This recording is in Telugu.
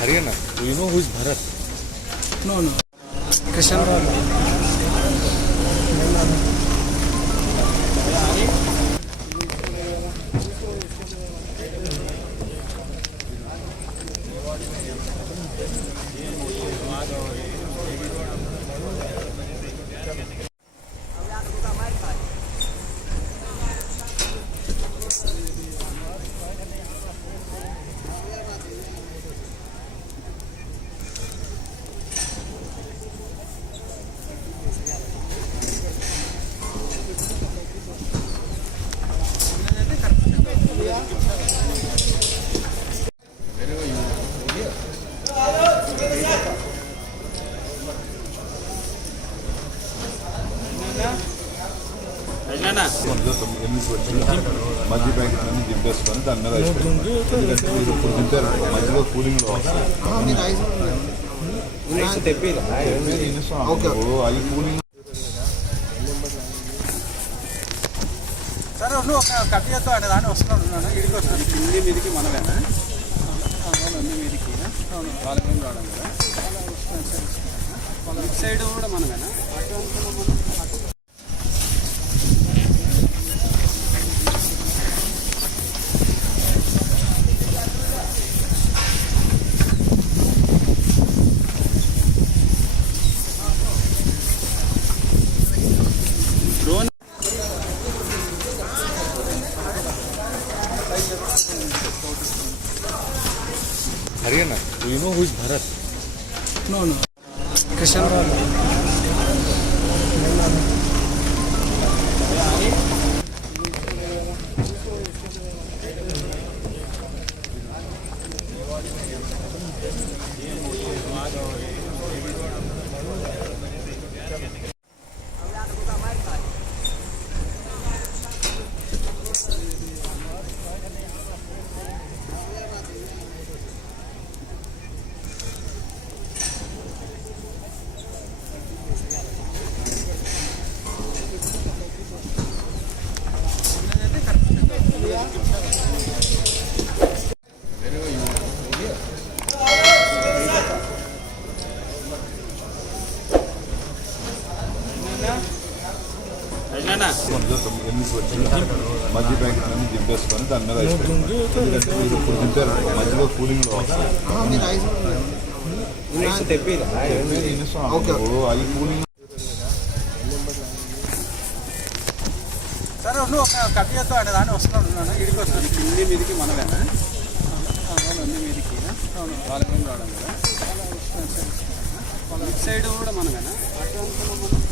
Haryana. You know who is Bharat no no Kishan వచ్చి మధ్య ప్యాకెట్ అన్ని దింపేసుకొని దాని మీద ఇప్పుడు దింపారు మధ్యలో కూలింగ్ అవి కూలింగ్ సరే నువ్వు ఒక చేద్దాం అంటే దాన్ని వస్తున్నాడు ఉన్నాను ఇడికి వస్తున్నాను కింది మీదకి మనమేనా? అవును అన్ని మీదకి. వాళ్ళ మీద రావడం కదా. ఇటు సైడ్ కూడా మనమేనా? అటు అనుకున్నాం మనం Haryana, do you know who is Bharat? No, no. Krishan మధ్య ప్యాకెట్ అన్ని దింపేసుకొని దాని మీద ఇప్పుడు దింపారు మధ్యలో కూలింగ్ అవి కూలింగ్ సరే నువ్వు ఒక కట్ చేద్దాం అంటే దాన్ని వస్తున్నాడు ఉన్నాను ఇడికి వస్తున్నాను కింది మీదకి మనమేనా? అవును అన్ని మీదకి. వాళ్ళ మీద రావడం కదా. సైడ్ కూడా మనమేనా? అటు అనుకున్నాం మనం